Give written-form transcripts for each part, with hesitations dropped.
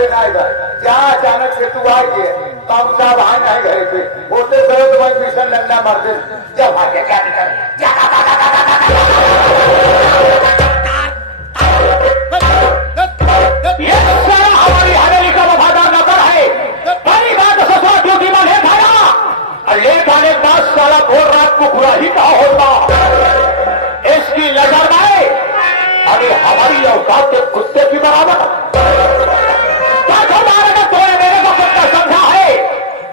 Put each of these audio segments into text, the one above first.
घरे ना आएगा जहाँ अचानक से तू आ गए काम साहब आए नहीं घरे पे होते करो तो वही मिशन लगना मर दे जब भाग्य क्या निकल ये सारा हमारी हवेली का वफादार नौकर है। पहली बात ससुर ड्यूटी में ले खाया और ले खाने के बाद सारा भोर रात को बुरा ही कहा होता। इसकी नजर में अरे हमारी औकात के कुत्ते की बराबर तूने मेरे को कुत्ता समझा है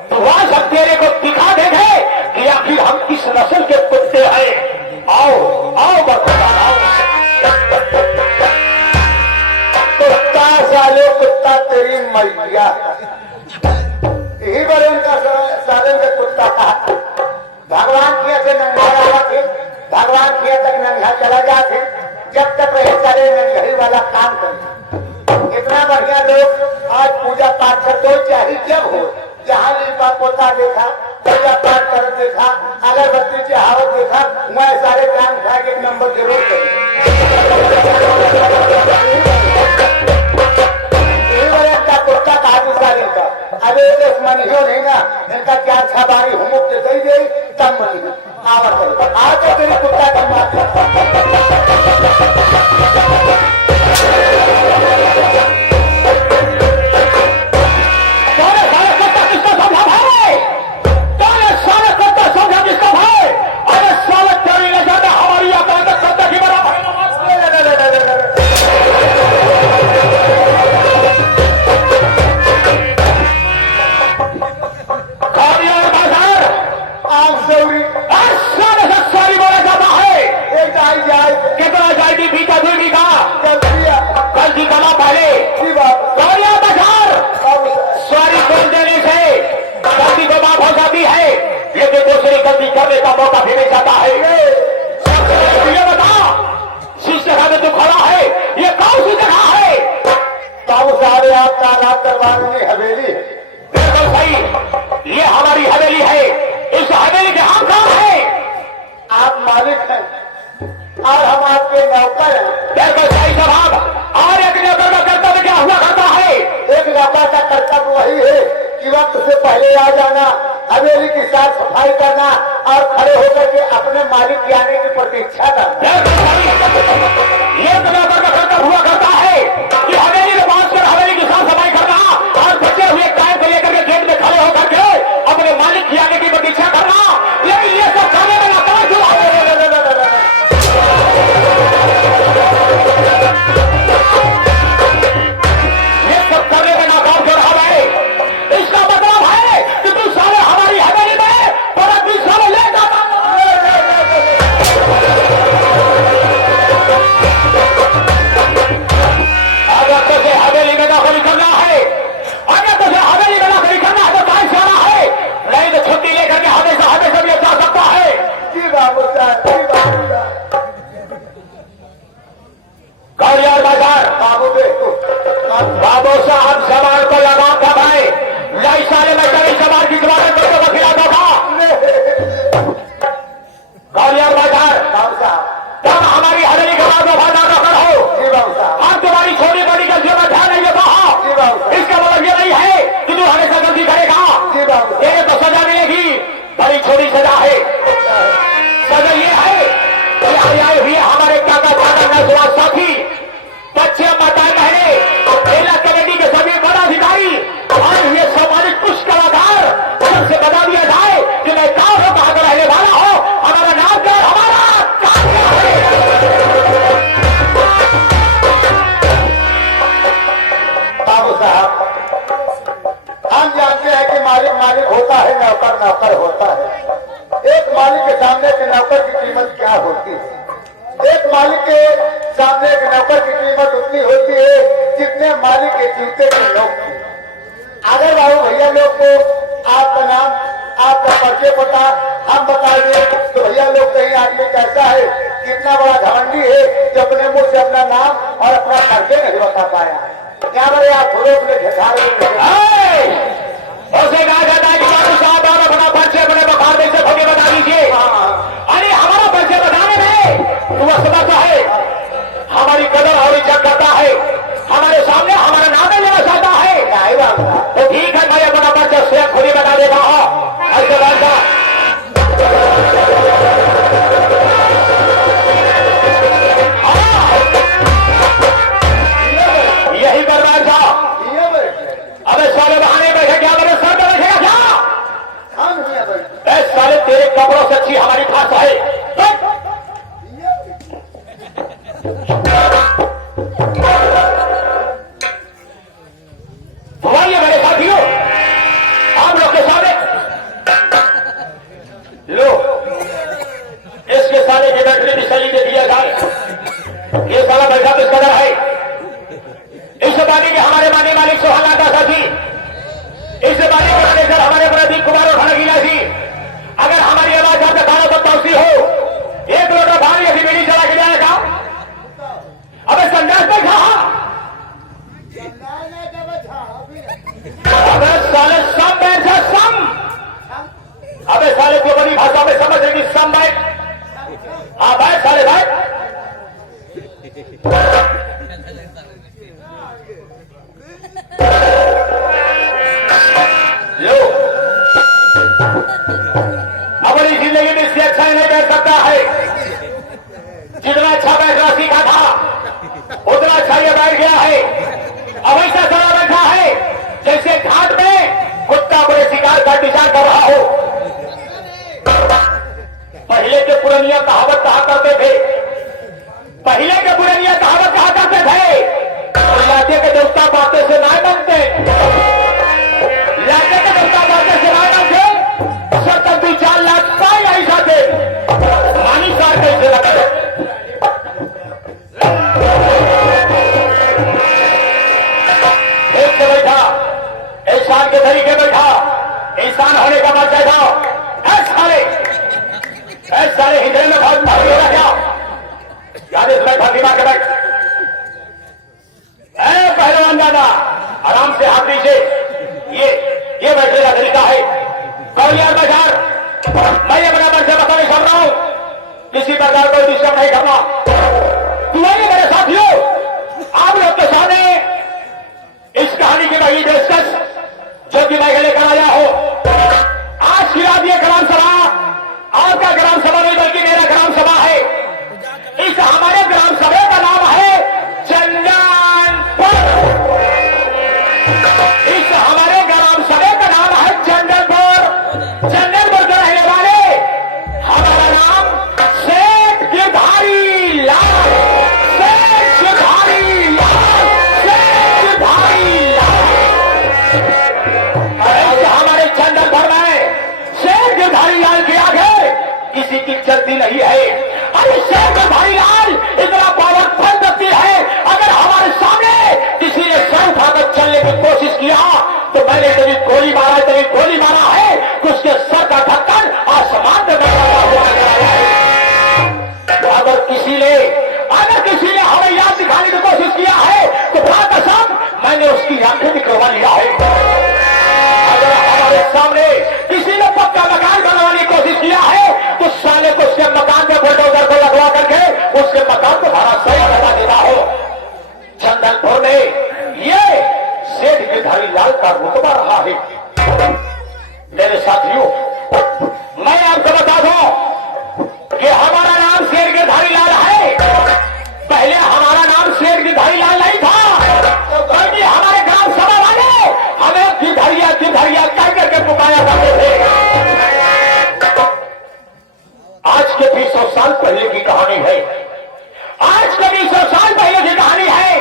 तो वहां सब तेरे को दिखा देंगे कि आखिर हम किस नस्ल के कुत्ते हैं। आओ आओ बरकरार आओ। कुत्ता साले कुत्ता तेरी मैया यही बड़े उनका साले का कुत्ता भगवान किया थे नंगा थे भगवान किया तक नंगा चला जाते जब तक रहे सारे नंगही वाला काम करे। इतना बढ़िया लोग आज पूजा पाठ करते हो चाहे जब हो जहाँ लिपा पोता देखा पूजा पाठ कर देखा अगरबत्ती चढ़ावत देखा मैं सारे काम खा के एक नंबर जरूर करूँ। कुत्ता काबू सारे का अबे मनियो नहीं ना इनका क्या छबारी हुमुक के सही गई तब मनी आवत आज तो तेरी कुत्ता की मात करने का मौका भी नहीं जाता है। ये बता जिस जगह में तू खड़ा है ये कौन सी जगह है? ताऊ सारे आपका रात दरबार में हवेली है। बिल्कुल सही ये हमारी हवेली है। इस हवेली के हम कौन है? आप मालिक हैं और हम आपके नौकर हैं। बिल्कुल सही जवाब। और एक नौकर का कर्तव्य क्या हुआ करता है? एक नौकर का कर्तव्य वही है कि वक्त से पहले आ जाना हवेली की साफ सफाई करना और खड़े होकर के अपने मालिक के आने की प्रतीक्षा करना। ये नौकर का कर्तव्य हुआ करता है कि हवेली में पहुंच कर हवेली की साफ सफाई करना और बचे हुए टाइम को लेकर के गेट में खड़े होकर के अपने मालिक के आने की प्रतीक्षा करना। लेकिन ये सब खाने में नाकाम क्यों है? ये सब करने में नाकाम क्यों रहा है? इसका मतलब है कि तू साले हमारी हवेली में बड़ा भी साले ले जाता। अगर तुझे हवेली में नौकरी करना है अगर तुझे हवेली में नौकरी करना है तो टाइम से आना है नहीं तो छुट्टी लेकर के हमेशा हमेशा भी जा सकता है। जी बाबू साहब जी बाबू साहब। गौरियार बाजार बाबू साहब सवाल को लगा था भाई नहीं साले में कभी सवाल की जवाब बच्चों को खिलाता था। गौरियार बाजार तब हमारी हवेली के बाद वफादार नौकर हो। हम तुम्हारी छोटी बड़ी गलतियों में ध्यान नहीं देता हो। इसका मतलब ये नहीं है कि तू हमेशा गलती करेगा। तेरे तो सजा मिलेगी बड़ी छोटी सजा है। सजा ये है कि आए हुए हमारे काका चाचा नौजवान साथी बच्चे माताएं बहने जिला कमेटी के सभी पदाधिकारी और ये सामाजिक कुछ कलाकार सबसे बता दिया जाए कि मैं कहाँ से कहाँ का रहने वाला हूँ हमारा नाम क्या है हमारा काम क्या है। बाबू साहब हम जानते हैं कि मालिक मालिक होता है नौकर नौकर होता है। एक मालिक के सामने के नौकर की कीमत क्या होती है? एक मालिक के सामने एक नौकर की कीमत उतनी होती है जितने मालिक के जूते के नोक की। अगर बाबू भैया लोग को आपका नाम आपका परिचय पता हम बताइए तो भैया लोग कहीं आदमी कैसा है कितना बड़ा घमंडी है जो अपने मुंह से अपना नाम और अपना परिचय नहीं बता पाया। क्या बड़े आप खुद अपने उसे कहा जाता है कि बाबू साहब आप अपना परिचय अपने बखार में से भगे बता दीजिए। अरे हमारा परिचय बताने में तू समझता है हमारी कदर और इज्जत करता है हमारे सामने हमारा नाम नहीं लेना चाहता है अबे साले सम बैठ जा सम। अबे साले को बड़ी भाषा में समझ रहे कि सम बैठ। हाँ बैठ साले बैठ। लो अपनी जिंदगी में इससे अच्छा नहीं बैठ सकता है। जितना अच्छा बैठना सीखा था उतना अच्छा ये बैठ गया है। अब ऐसा चला बैठा है जैसे घाट में कुत्ता बड़े शिकार का इंतजार कर रहा हो। पहले के पुरानिया कहावत कहा करते थे, पहले के पुरानिया कहावत कहा करते थे, लाते के देवता बातें से ना बनते, लाते के देवता बातें से ना बनते, सत्तर 2-4 लाख का ऐसा थे मानी सार कैसे लगे। एक से बैठा इंसान के तरीके बैठा, इंसान होने का मत बैठा। सारे हिंदे में बहुत भारी हो रहा क्या याद इसमें भागी मार के बैठ। पहलवान दादा आराम से हाथ नीचे, ये बैठने का तरीका है। कौलियार बाजार मैं ये बराबर से बताने कर रहा हूं, किसी प्रकार को डिस्टर्ब नहीं करना। तुम्हारे मेरे साथियों आप लोग के सामने इस कहानी की पहली पेशकश जो कि मैं लेकर आया हूं। आज की रात ये ग्राम सभा आपका ग्राम सभा नहीं बल्कि मेरा ग्राम सभा है। इस हमारे ग्राम सभा का नाम है चंदनपुर। इस हमारे ग्राम सभा का नाम है चंदनपुर। चंदनपुर के रहने वाले हमारा नाम सेठ गिरधारी लाल, सेठ गिरधारी लाल, सेठ गिरधारी लाल। हमारे चंदनपुर में सेठ गिरधारी लाल के आगे किसी की चलती नहीं है। अरे सेठ गिरधारी लाल इतना पावरफुल व्यक्ति है, अगर हमारे सामने किसी ने सर उठाकर चलने की कोशिश किया तो मैंने कभी गोली मारा है तो उसके सर का ढक्कन आसमान में लगा हुआ है। तो अगर किसी ने हमें याद दिखाने की कोशिश किया है तो बड़ा कसम मैंने उसकी आंखें दिखवा लिया है। अगर हमारे सामने किसी ने पक्का मकान बनवाने की कोशिश किया है तो साले को उसके मकान में बुलडोजर को लगवा करके उसके मकान को भाड़ा सही लगा देना हो। चंदनपुर में ये सेठ गिरधारी लाल का रुतबा रहा है। मेरे साथियों मैं आपको बता दूं कि हमारा नाम सेठ गिरधारी लाल है। पहले हमारा नाम सेठ गिरधारी लाल नहीं था, बल्कि हमारे ग्राम सभा वाले हमें गिरधारिया कह करके पुकारा करते थे। आज के 200 साल पहले की कहानी है। आज के 200 साल पहले की कहानी है।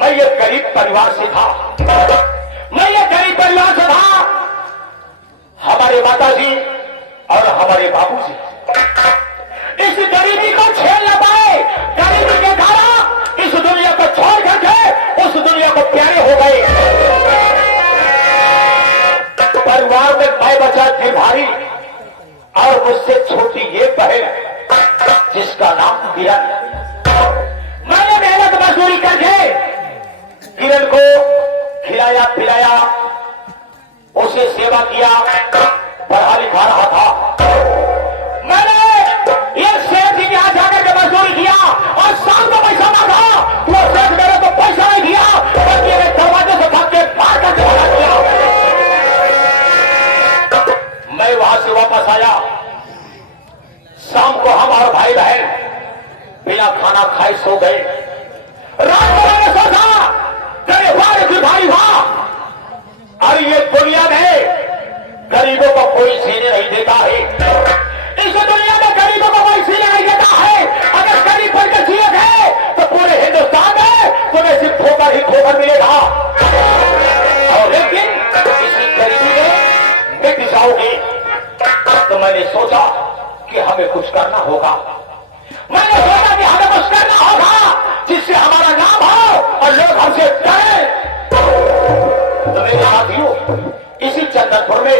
मैं ये गरीब परिवार से था, हमारे माताजी और हमारे बाबूजी इस गरीबी को झेल न पाए। गरीबी के कारण इस दुनिया को छोड़ करके उस दुनिया को प्यारे हो गए। परिवार में मैं बचा गिरधारी और मुझसे छोटी ये बहन जिसका नाम किरण। मैंने मेहनत मजदूरी करके किरण को खिलाया पिलाया, उसे सेवा किया, पढ़ा लिखा रहा था। मैंने ये सेठ जी के यहां जाकर के मजदूरी किया और शाम को पैसा मांगा। वो सेठ मेरे को पैसा नहीं दिया बल्कि मेरे दरवाजे से भाग के बाहर करके भगा दिया। मैं वहां से वापस आया। शाम को हम और भाई बहन बिना खाना खाए सो गए। रात को मैंने सोचा तेरे भाई वाह, और ये दुनिया में गरीबों को कोई सीने नहीं देता है। इस दुनिया में गरीबों को कोई सीने नहीं देता है। अगर गरीब बनकर जिए गए तो पूरे हिंदुस्तान में तुम्हें सिर्फ ठोकर ही ठोकर मिलेगा। और लेकिन इसी गरीबी में मिट जाओगे। तो मैंने सोचा कि हमें कुछ करना होगा। मैंने सोचा कि हमें कुछ करना होगा जिससे हमारा नाम हो और लोग हमसे डरें। तो मेरे साथियों इसी चंदनपुर में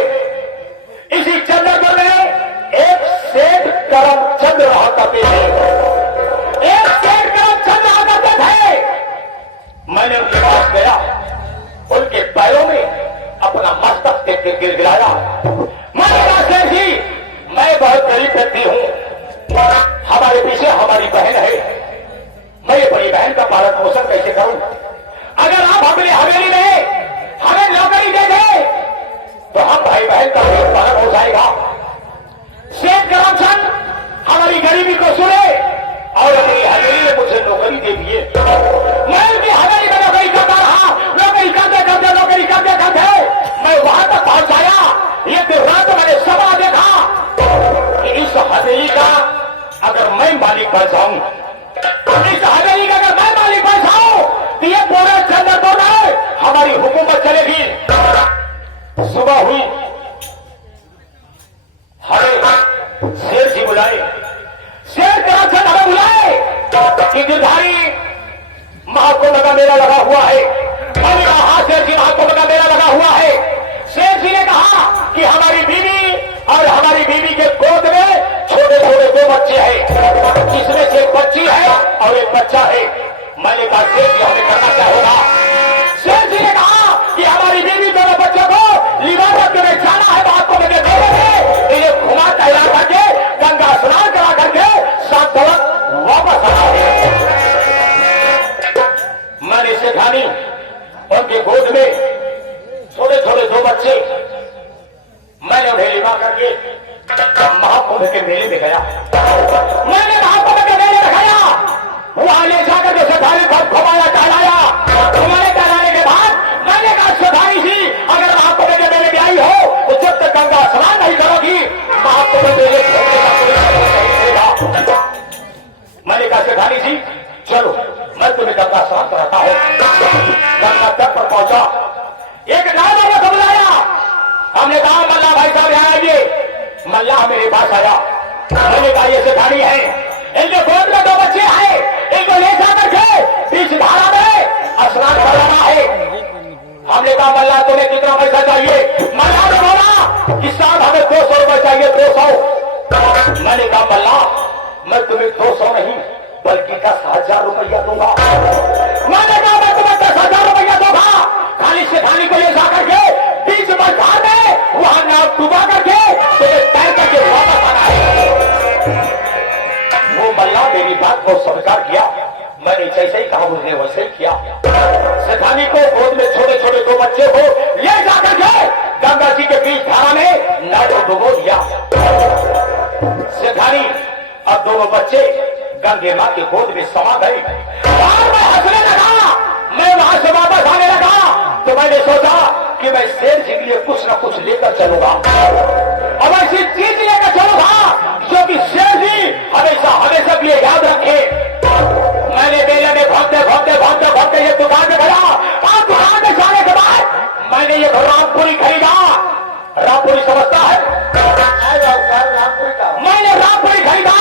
एक सेठ करमचंद रहा करते थे। मैंने उनके पास गया, उनके पैरों में एक गिड़गिड़ाया। मैंने कहा शेर जी, मैं बहुत गरीब व्यक्ति हूं, हमारे पीछे हमारी बहन है, मैं ये बड़ी बहन का पालन पोषण कैसे करूं? अगर आप अपनी हवेली में हमें नौकरी दे दे तो हम भाई बहन का पालन हो जाएगा। सेठ करमचंद हमारी गरीबी को सुने और अपनी हवेली में मुझे नौकरी दे दिए। मैं उनकी हवेली में नौकरी करता रहा, नौकरी करते करते नौकरी करते करते मैं वहां तक पहुंच आया। ये दिन रात मैंने सपना देखा कि इस हवेली का अगर मैं मालिक बन जाऊं, इस हवेली का अगर मैं मालिक बन जाऊं तो ये पूरे चंद्र तो नहीं, हमारी हुकूमत चलेगी। सुबह हुई, हमें शेर जी बुलाए, शेर करमचंद हमें बुलाए कि गिरधारी महाकुंभ का मेला लगा हुआ है। मैंने कहा हाँ शेर जी, महाकुंभ का मेला लगा हुआ है। शेर जी ने कहा कि हमारी बीवी और हमारी बीवी के गोद में छोटे छोटे 2 बच्चे हैं, जिसमें से एक बच्ची है और एक बच्चा है। मैंने कहा शेर जी हमें करना क्या होगा? शेर जी ने कहा कि हमारी बीवी दोनों बच्चों को लिबास में जाना है, महाकुंभ के मेले में इन्हें घुमा टहला करके गंगा स्नान करा करके सात तक वापस आना है। मैंने सेठानी उनके गोद में थोड़े थोड़े 2 बच्चे, मैंने उन्हें लिबा करके महाकुंभ के मेले में गया। मैंने महाकुंभ के मेले में गया, वहां ले जाकर के सेठानी को घुमाया टहलाया। घुमाने टहलाने के बाद मैंने कहा सेठानी जी, अगर महाकुंभ के मेले में आई हो तो जब तक गंगा स्नान नहीं करोगी महाकुंभ मेले घूमने का कोई नहीं मिलेगा। मैंने कहा सेठानी जी चलो, मैं तुम्हें गंगा स्नान कराता हूं। गंगा तट पर पहुंचा, एक नाव ने बुलाया। हमने कहा मल्ला भाई साहब यहाँ आइए। मल्ला मेरे पास आया। मैंने कहा ये सेठानी है, इनके गोद में 2 बच्चे हैं, इनको ले जाकर के बीच धारा में स्नान करवाना है। हमने कहा मल्ला तुम्हें कितना पैसा चाहिए? मल्ला ने बोला कि साहब हमें 200 रुपए चाहिए, 200। मैंने कहा मल्ला मैं तुम्हें 200 नहीं बल्कि 10,000 रुपया दूंगा। मैंने कहा मैं तुम्हें 10,000 रुपया दूंगा, खाली सेठानी को ले जाकर के बीच बंधार में वहां नाव डुबा करके तुम्हें तैर करके वापस आना है। वो मल्ला मेरी बात को स्वीकार किया। मैंने जैसे ही कहा उसने वैसे ही किया। सेठानी को गोद में छोटे छोटे 2 बच्चे को ले जाकर के गंगा जी के बीच धारा में नाव को डुबो दिया। सेठानी और दोनों बच्चे गंगे मां के गोद में समा गए और मैं हंसने लगा। मैं वहां से वापस आने लगा तो मैंने सोचा कि मैं शेर जी के लिए कुछ न कुछ लेकर चलूंगा और ऐसी चीज लेकर चलूंगा जो कि शेर जी हमेशा हमेशा के लिए याद रखे। मैंने मेले में भागते भागते भागते भागते ये दुकान में गया और दुकान में जाने के बाद मैंने ये रामपुरी खरीदा। रामपुरी समझता है? मैंने रामपुरी खरीदा,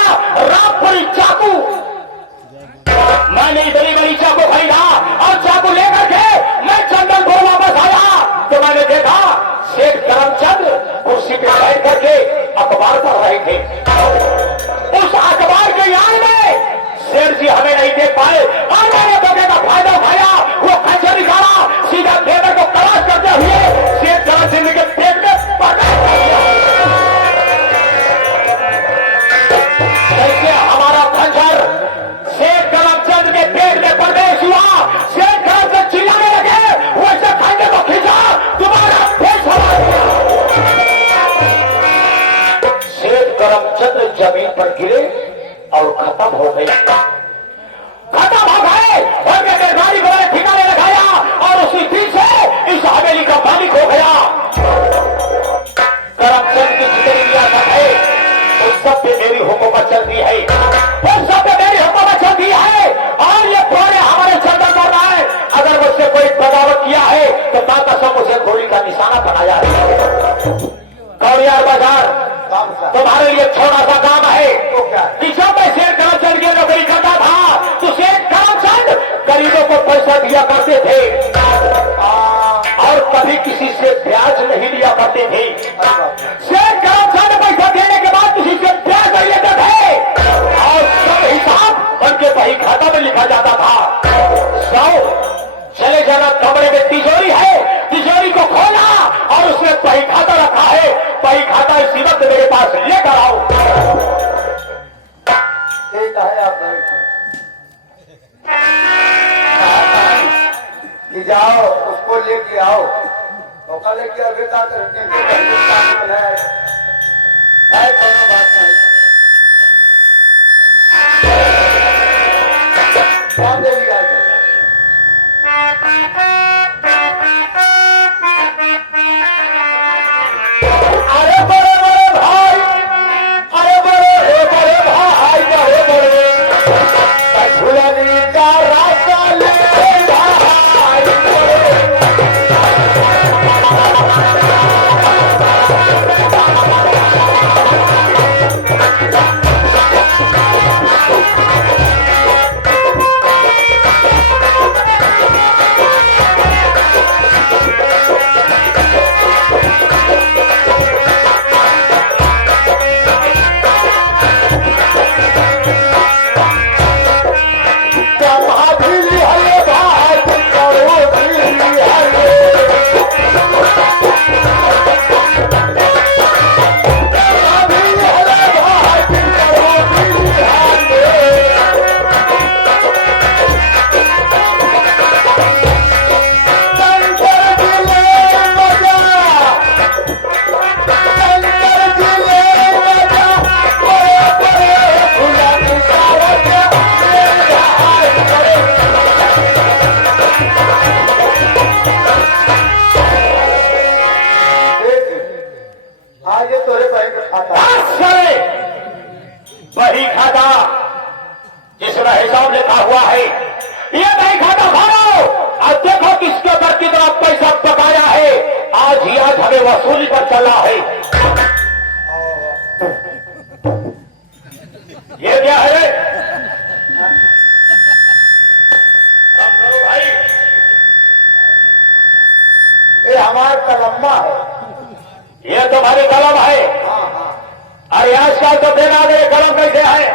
रामपुरी चाकू। मैंने बड़ी बड़ी चाकू खरीदा और चाकू लेकर के मैं चंदनपुर वापस आया तो मैंने देखा शेठ करमचंद कुर्सी पे बैठ करके अखबार पढ़ रहे थे। उस अखबार के याद में शेठ जी हमें नहीं देख पाए और मैंने मौके का फायदा उठाया। वो खंजर निकाला, सीधा पेपर को तलाश करते हुए शेठ करमचंद के पेट में पकड़ दिया। जैसे हमारा खंजर शेठ करमचंद के पेट में प्रवेश हुआ, शेठ करमचंद चिल्लाने लगे, वैसे खंजर को खींचा, तुम्हारा पेट सवार दिया। शेठ करमचंद जमीन पर गिरे और खत्म हो गए। खत्म हो गए, उनके गिरधारी को ठिकाने लगाया और उसी दिन से इस हवेली का मालिक हो गया। करमचंद की जितनी रियासत है उस सब पे मेरी हुकूमत चलती है, उस सब पे मेरी हुकूमत चलती है और ये पूरे हमारे चंदन कर रहा है। अगर मुझसे कोई बगावत किया है तो ताका सब मुझे गोली का निशाना बनाया है। गौरियार बाजार तुम्हारे लिए छोटा सा काम है कि जब मैं शेर करमचंद की नौकरी कल की अभिता करते है कोनो बात नहीं। कौन दे दिया अरे बड़े बड़े भाई, अरे बड़े भाई, बड़े बड़े झूलनी का रास्ता ले भाई, वही खाता जिसमें हिसाब लिखा हुआ है, ये नहीं खाता खाओ। अब देखो किसके ऊपर कितना पैसा पकाया है। आज ही आज हमें वसूली पर चला है। ये क्या है भाई? ये हमारा कलम्मा है। ये तुम्हारी कलम है? अरे आजकल तो बिना गए कलम कैसे है?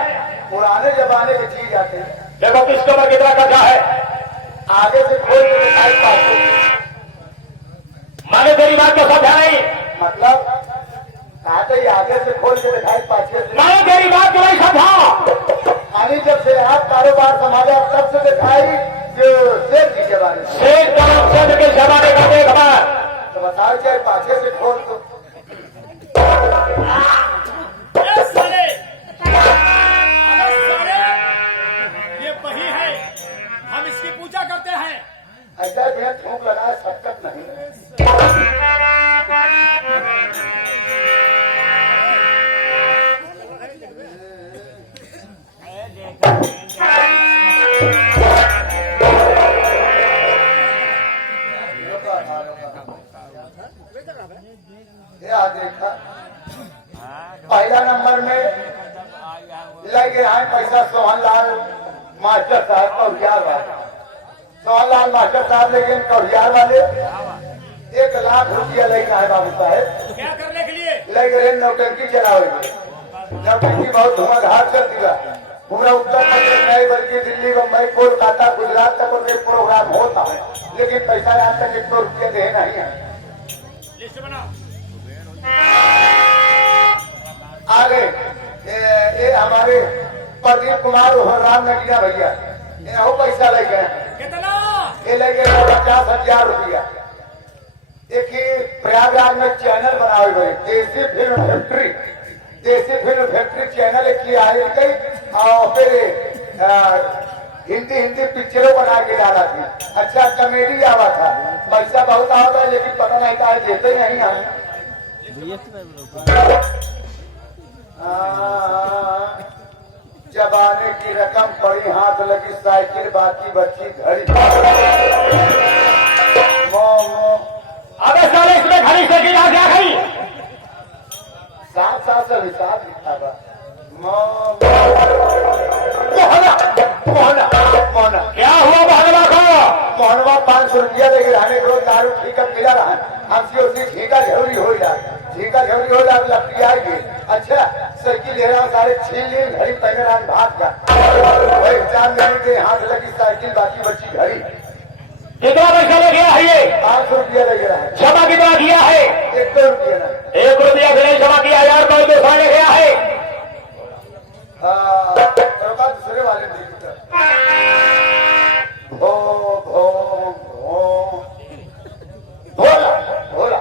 पुराने जमाने की चीज आते हैं। देखो किसके ऊपर कितना कर्जा है। आगे से खोल के दिखाई पाते। मैंने तेरी बात को समझा नहीं। मतलब कहा तो ये आगे से खोल के दिखाई पाते। मैंने तेरी बात को नहीं समझा। यानी जब से आप कारोबार संभाले तब से दिखाई जो शेर की जमाने शेर के जमाने का देख तो बताओ चाहे पाछे से खोल तो ये वही है, हम इसकी पूजा करते हैं। ऐसा भी ठोक लगा सकत नहीं। देखा पहला नंबर में लगे हैं पैसा सोहनलाल मास्टर साहब कौरियार वाले। सोहनलाल मास्टर साहब लेकिन कौरियार वाले 1 लाख रुपया लेके आए बाबू साहब। क्या करने के लिए? लगे रहे नौटंकी चलावे। नौटंकी बहुत धुआंधार चल दिया। पूरा उत्तर प्रदेश नहीं बल्कि दिल्ली, मुंबई, कोलकाता, गुजरात तक उनके प्रोग्राम होता है, लेकिन पैसा आज तक 100 रुपया दे नहीं है। लिस्ट बना आगे ये हमारे प्रदीप कुमार राम नगिया भैया इन्हों पैसा ले गए। कितना? ये ले गए 50,000 रुपया। एक ही प्रयागराज में चैनल बनाए हुए देसी फिल्म फैक्ट्री। देसी फिल्म फैक्ट्री चैनल एक की आई गई और फिर हिंदी पिक्चरों बना के डाला थी। अच्छा कॉमेडी आवा था। पैसा बहुत आता है लेकिन पता नहीं कहा देते नहीं हमें। जबाने की रकम पड़ी हाथ लगी साइकिल बाकी बच्ची घड़ी। अबे साले इसमें घड़ी से गिरा क्या घड़ी? 7 से हिसाब लिखा था। मोहना क्या हुआ मोहनवा को? मोहनवा 500 रुपया लेके रहने को दारू ठीका मिला रहा। हमसे उसकी झीका जरूरी हो जाए। झीका जरूरी हो जाए लपटी आएगी। अच्छा साइकिल ले रहा सारे 6 दिन घड़ी पहने रहा भाग का। वही 4 मिनट के हाथ लगी साइकिल बाकी बच्ची घड़ी। कितना पैसा ले गया है ये? 500 रुपया लग रहा है। जमा कितना किया है? 1 रुपया ना 1 रुपया भी नहीं जमा किया यार। बहुत दूसरा ले गया है। दूसरे वाले भोला भोला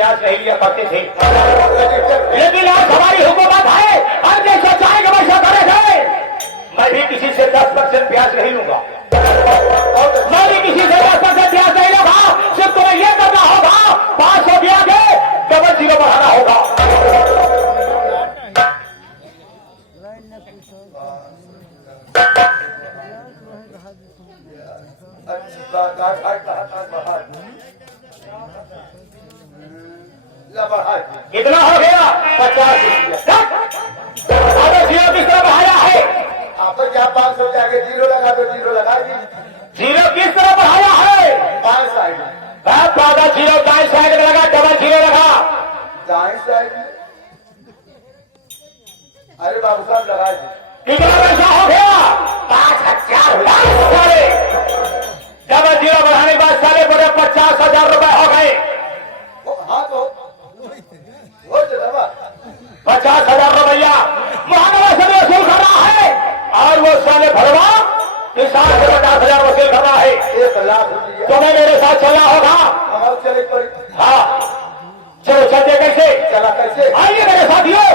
ब्याज नहीं लिया करते थे, लेकिन आज हमारी हुकूमत है, हम जैसा चाहेंगे वैसा करेंगे। मैं भी किसी से 10% ब्याज नहीं लूंगा, मैं भी किसी से 10% ब्याज नहीं लूंगा। सिर्फ तुम्हें यह करना होगा, 500 ब्याज है, 00 बढ़ाना होगा। कितना हो गया? 50 रुपया। अबे 0 किस तरह बढ़ाया है? आप क्या 500 जाके 0 लगा तो 0 लगा दी। 0 किस तरह बढ़ाया है? 5 साइड दादा 0 दाएं साइड में लगा, 00 लगा। दाएं साइड। अरे बाबू साहब लगा दी। कितना पैसा हो गया? 5000। 00 बढ़ाने के बाद सारे बड़े 50,000 रुपए हो गए। हाँ तो हो चला 50,000 रुपया महानवा से वसूल कर रहा है, और वो साले भरवा किसान से 50,000 वसूल कर रहा है। 1 लाख रुपया। तुम्हें मेरे साथ चलना होगा। हमारे चले पड़ी। हाँ चलो, चलते कैसे? चला कैसे? आइए मेरे साथियों,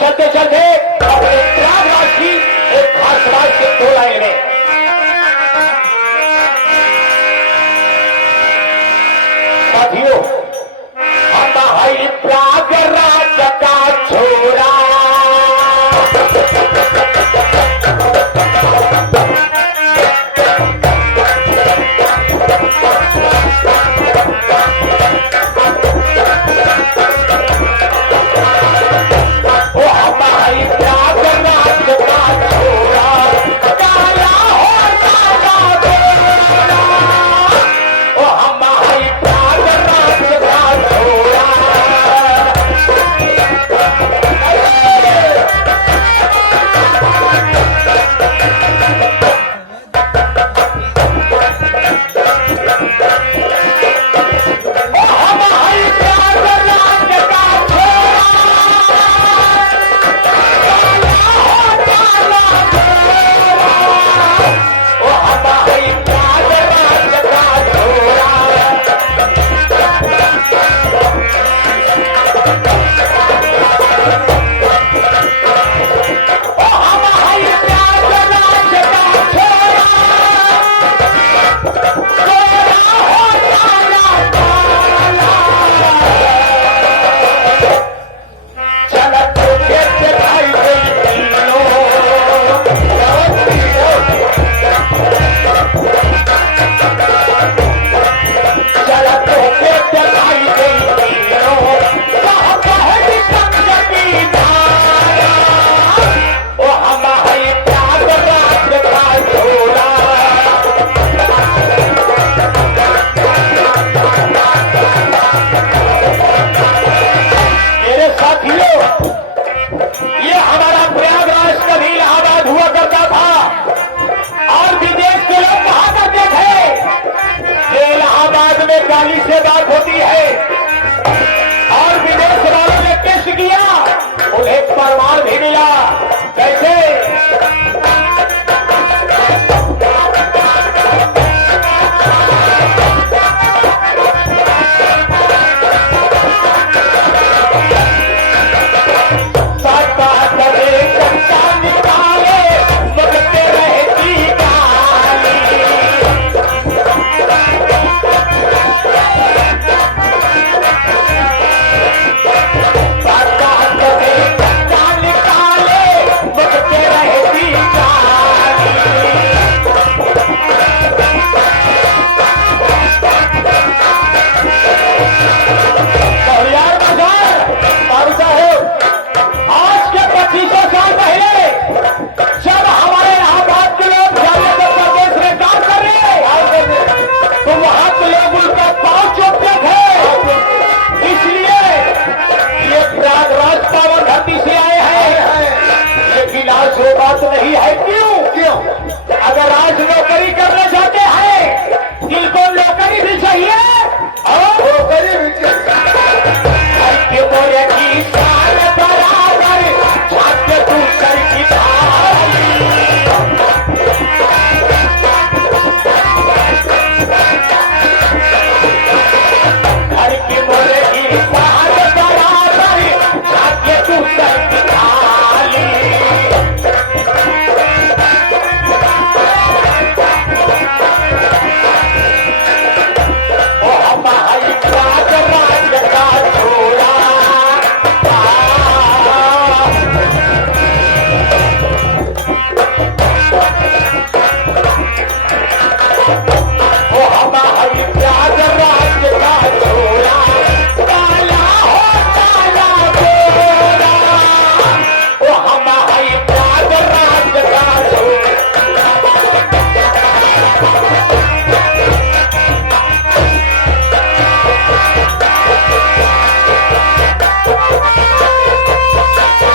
चलते चलते अपने प्रयागराज की एक खास समाज के 2 लाइन में साथियों